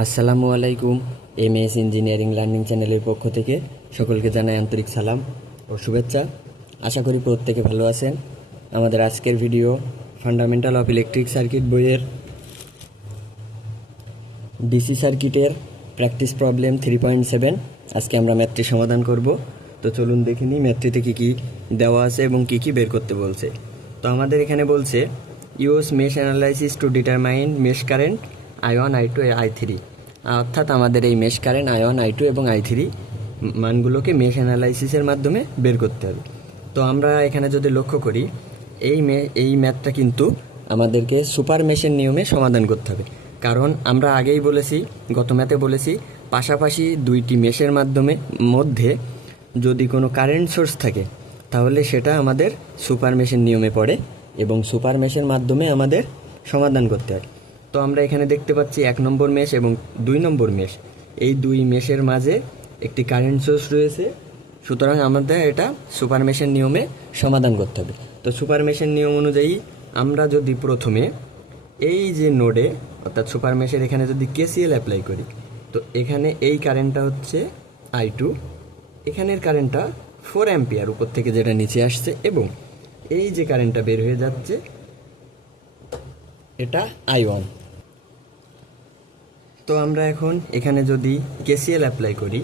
আসসালামু আলাইকুম M S engineering learning চ্যানেলের পক্ষ থেকে সকলকে জানাই আন্তরিক সালাম ও শুভেচ্ছা। আশা করি প্রত্যেকে ভালো আছেন। আমাদের আজকের video fundamental of electric circuit বইয়ের ডিসি সার্কিটের practice problem three point seven আজকে আমরা ম্যাথটি সমাধান করব। তো চলুন দেখে নিই ম্যাথটিতে কী কী দেওয়া আছে এবং কী কী বের করতে বলছে। তো আমাদের এখানে বলছে use mesh analysis to determine mesh current I one I two I three. অর্থাৎ আমাদের এই mesh current I one I two এবং আই থ্রি মানগুলোকে মেশ অ্যানালাইসিসের মাধ্যমে বের করতে হবে। তো আমরা এখানে যদি লক্ষ্য করি, এই মে, এই ম্যাথটা কিন্তু আমাদেরকে সুপার মেশের নিয়মে সমাধান করতে হবে। কারণ আমরা আগেই বলেছি, গত ম্যাথে বলেছি, পাশাপাশি দুইটি মেশের মাধ্যমে, মধ্যে যদি কোনো কারেন্ট সোর্স থাকে, তাহলে সেটা আমাদের সুপার মেশের নিয়মে পড়ে এবং সুপার মেশের মাধ্যমে আমাদের সমাধান করতে হয়। তো আমরা এখানে দেখতে পাচ্ছি এক নম্বর মেশ এবং দুই নম্বর মেশ। এই দুই মেশের মাঝে একটি কারেন্ট সোর্স রয়েছে। সুতরাং আমাদের এটা সুপার মেশের নিয়মে সমাধান করতে হবে। তো সুপার মেশের নিয়ম অনুযায়ী আমরা যদি প্রথমে এই যে নোডে অর্থাৎ সুপার মেশের এখানে যদি কেসিএল অ্যাপ্লাই করি, তো এখানে এই কারেন্টটা হচ্ছে আই টু এখানের কারেন্টটা ফোর অ্যাম্পিয়ার উপর থেকে যেটা নিচে আসছে এবং এই যে কারেন্টটা বের হয়ে যাচ্ছে, এটা আই ওয়ান তো আমরা এখন এখানে যদি কেসিএল অ্যাপ্লাই করি,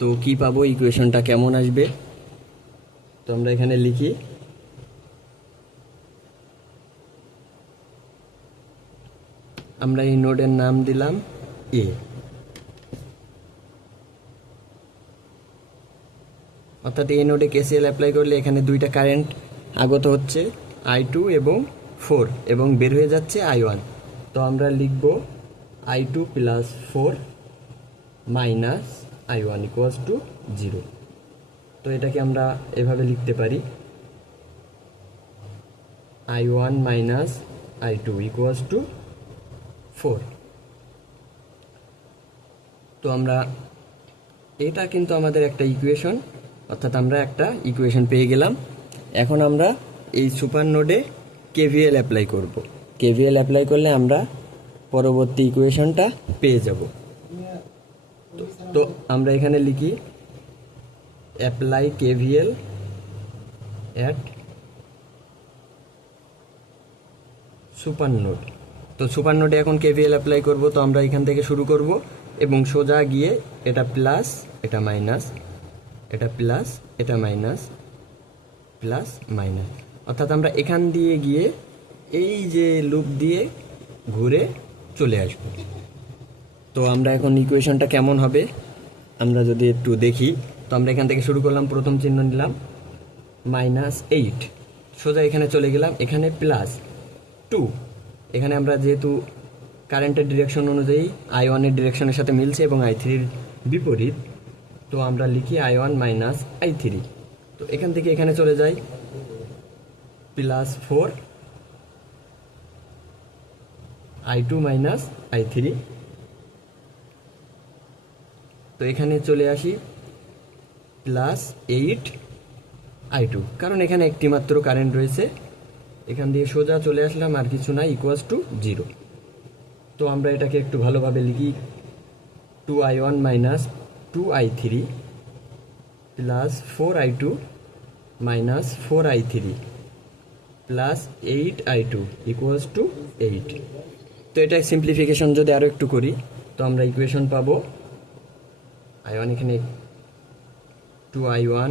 তো কি পাবো? ইকুয়েশনটা কেমন আসবে? তো আমরা এখানে লিখি, আমরা এই নোডের নাম দিলাম এ অর্থাৎ এই নোডে কেসিএল অ্যাপ্লাই করলে এখানে দুইটা কারেন্ট আগত হচ্ছে আই টু এবং ফোর এবং বের হয়ে যাচ্ছে আই ওয়ান তো আমরা লিখব I two plus four minus I one equals to zero তো এটাকে আমরা এভাবে লিখতে পারি। I one minus I two equals to four তো আমরা এটা কিন্তু আমাদের একটা ইকুয়েশন অর্থাৎ আমরা একটা ইকুয়েশন পেয়ে গেলাম। এখন আমরা এই সুপার নোডে কেভিএল অ্যাপ্লাই করব। কেভিএল অ্যাপ্লাই করলে আমরা পরবর্তী ইকুয়েশনটা পেয়ে যাব। তো- আমরা এখানে লিখি apply KVL at super node তো সুপার নোডে এখন কেভিএল অ্যাপ্লাই করব, তো আমরা এখান থেকে শুরু করব এবং সোজা গিয়ে এটা প্লাস এটা মাইনাস এটা প্লাস এটা মাইনাস প্লাস মাইনাস অর্থাৎ আমরা এখান দিয়ে গিয়ে এই যে লুপ দিয়ে ঘুরে চলে আসব। তো আমরা এখন ইকুয়েশনটা কেমন হবে? আমরা যদি একটু দেখি, তো আমরা এখান থেকে শুরু করলাম, প্রথম চিহ্ন নিলাম মাইনাস এইট সোজা এখানে চলে গেলাম, এখানে প্লাস টু এখানে আমরা যেহেতু কারেন্টের ডিরেকশন অনুযায়ী আই ওয়ানের ডিরেকশনের সাথে মিলছে এবং আই থ্রির বিপরীত, তো আমরা লিখি I one minus I three তো এখান থেকে এখানে চলে যাই plus four I two minus I three তো এখানে চলে আসি প্লাস এইট আই টু কারণ এখানে একটি মাত্র কারেন্ট রয়েছে। এখান দিয়ে সোজা চলে আসলাম, আর কিছু না ইকুয়ালস টু জিরো তো আমরা এটাকে একটু ভালোভাবে লিখি। Two I one minus two I three plus four I two minus four I three plus eight I two equals to eight তো এটা সিম্পলিফিকেশন যদি আরও একটু করি, তো আমরা ইকুয়েশন পাবো আই ওয়ান এখানে two I one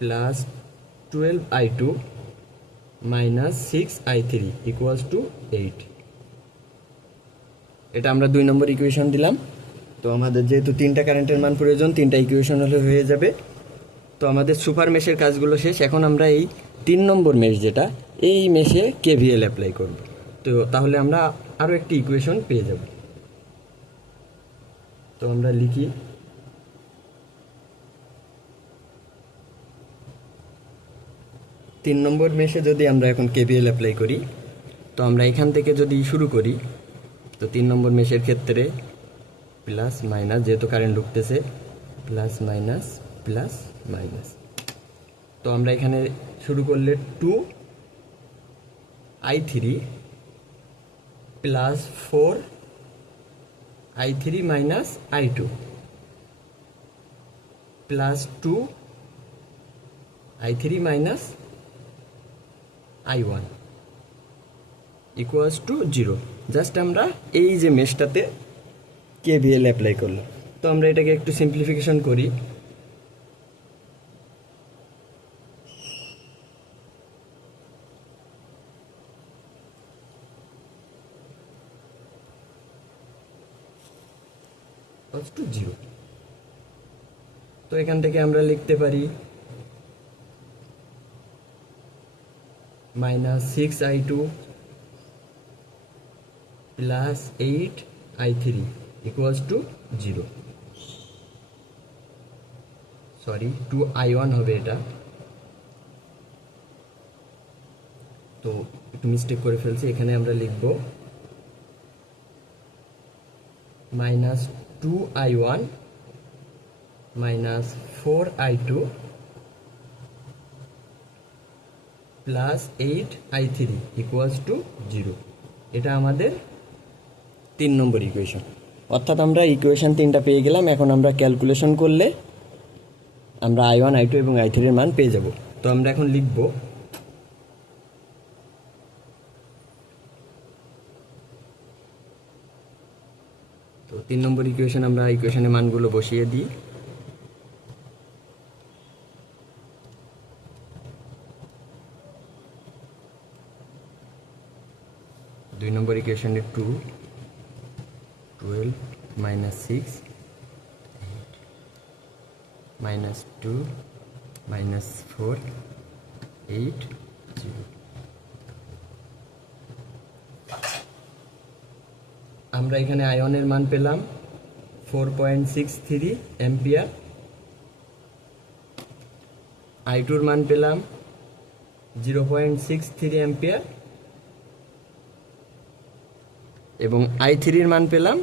plus twelve I two minus six I three equals to eight এটা আমরা দুই নম্বর ইকুয়েশন দিলাম। তো আমাদের যেহেতু তিনটা কারেন্টের মান প্রয়োজন, তিনটা ইকুয়েশন হলে হয়ে যাবে। তো আমাদের সুপার মেশের কাজগুলো শেষ। এখন আমরা এই তিন নম্বর মেশ যেটা এই মেশে কেভিএল অ্যাপ্লাই করব। তো তাহলে আমরা আরও একটি ইকুয়েশন পেয়ে যাব। তো আমরা লিখি, তিন নম্বর মেশে যদি আমরা এখন কেভিএল অ্যাপ্লাই করি, তো আমরা এখান থেকে যদি শুরু করি, তো তিন নম্বর মেশের ক্ষেত্রে প্লাস মাইনাস যেহেতু কারেন্ট ঢুকতেছে প্লাস মাইনাস প্লাস মাইনাস তো আমরা এখানে শুরু করলে two I three plus four I three minus I two plus two I three minus I one equals to zero just আমরা এই যে মেশটাতে কেভিএল অ্যাপ্লাই করল তো আমরা এটাকে একটু সিম্পলিফিকেশন করি। টু জিরো তো এখান থেকে আমরা লিখতে পারি minus six I two plus eight I three equals to zero sorry two I one হবে এটা। তো একটু মিস্টেক করে ফেলছি, এখানে আমরা লিখব minus two I one minus four I two plus eight I three equals to zero এটা আমাদের তিন নম্বর ইকুয়েশন অর্থাৎ আমরা ইকুয়েশন তিনটা পেয়ে গেলাম, এখন আমরা ক্যালকুলেশন করলে আমরা আই ওয়ান আই টু এবং আই থ্রির মান পেয়ে যাব। তো আমরা এখন লিখব তো তিন নম্বর ইকুয়েশন আমরা ইকুয়েশনের মানগুলো বসিয়ে দিই। দুই নম্বর ইকুয়েশনে two twelve minus six minus two minus four eight zero আমরা এখানে আয়নের মান পেলাম four point six three ampere I টুর মান পেলাম zero point six three ampere এবং আই থ্রির মান পেলাম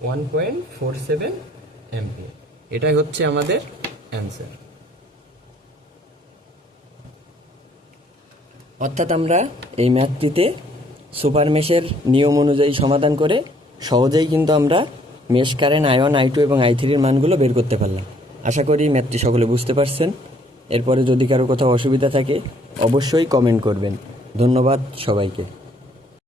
one point four seven ampere এটাই হচ্ছে আমাদের অ্যান্সার অর্থাৎ আমরা এই ম্যাথটিতে সুপার মেশের নিয়ম অনুযায়ী সমাধান করে সহজেই কিন্তু আমরা mesh current, I one I two এবং আই থ্রির মানগুলো বের করতে পারলাম। আশা করি ম্যাথটি সকলে বুঝতে পারছেন। এরপরে যদি কারও কোথাও অসুবিধা থাকে, অবশ্যই কমেন্ট করবেন। ধন্যবাদ সবাইকে।